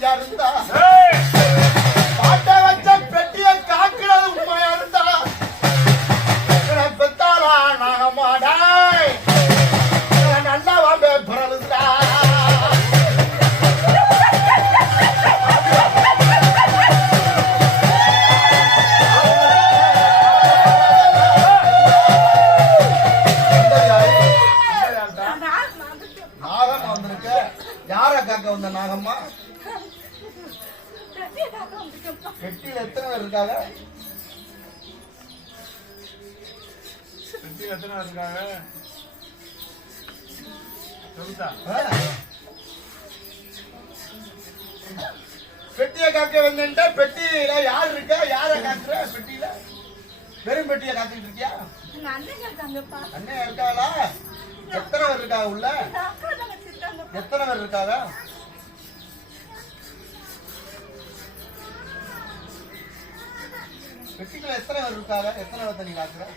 జారుతా வெட்டியில் எத்தனை பேர் இருக்காங்க? வெட்டியில் எத்தனை பேர் இருக்காங்க? பெட்டியை காக்க வந்தேன்டா. பெட்டியில யார் இருக்கா? யார காக்குற? பெட்டியில? வெறும் பெட்டியை காத்துட்டு இருக்கியா? அண்ணன் இருக்காளா? எத்தனை பேர் இருக்கா உள்ள? எத்தனை பேர் இருக்காதா வெட்டிகள் எத்தனை பேர் இருக்காங்க? எத்தனை பேர் நீங்க ஆச்சுதான்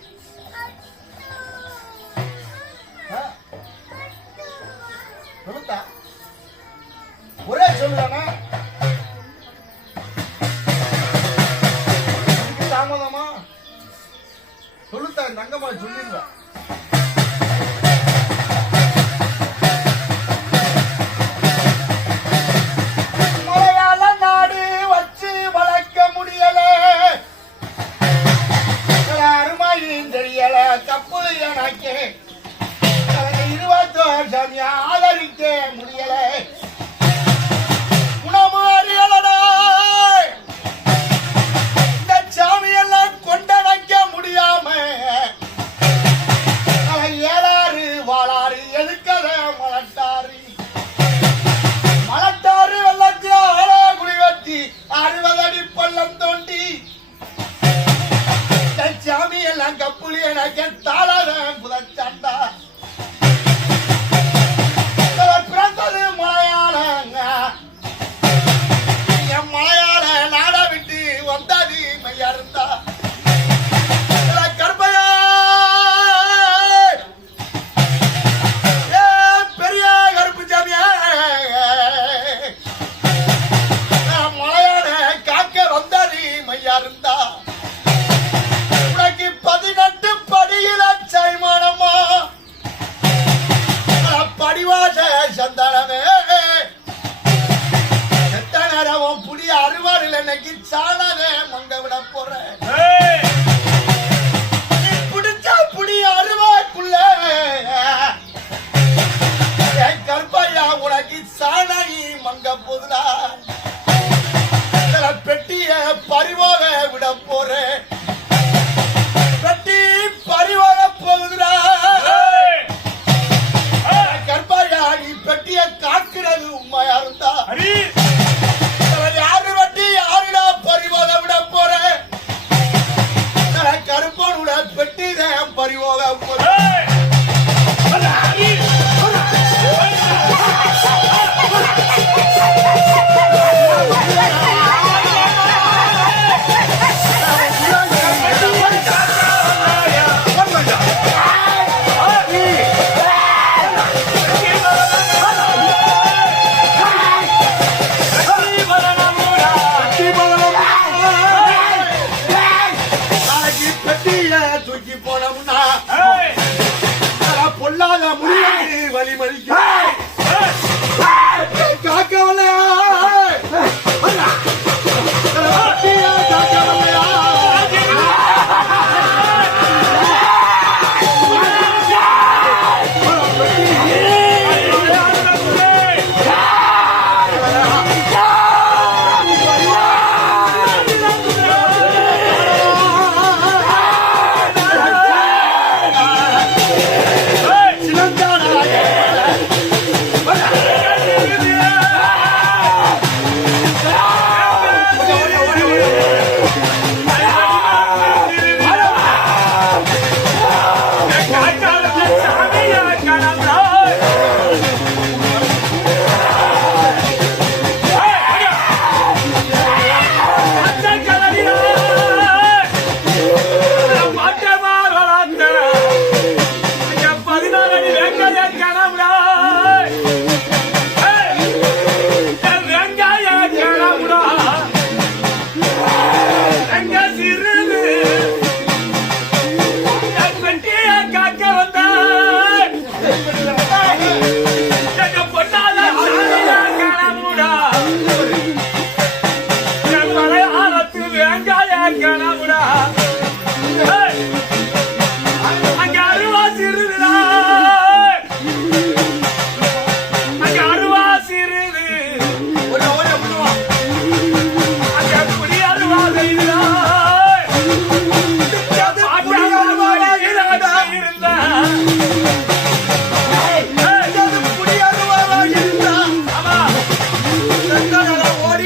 அறுவாரில் நக்கி சாணவே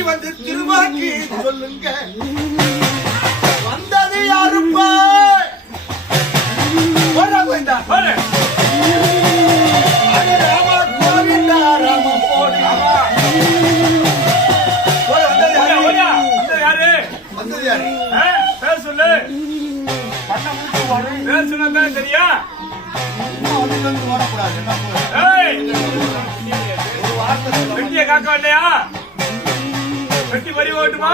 வந்து திருவாக்கு. சொல்லுங்க. வந்தது யாரு? போயிட்டா போற பேசுனதான் சரியா ஒரு வார்த்தை வெட்டிய காக்கா இல்லையா? வெட்டி வரி ஓட்டுமா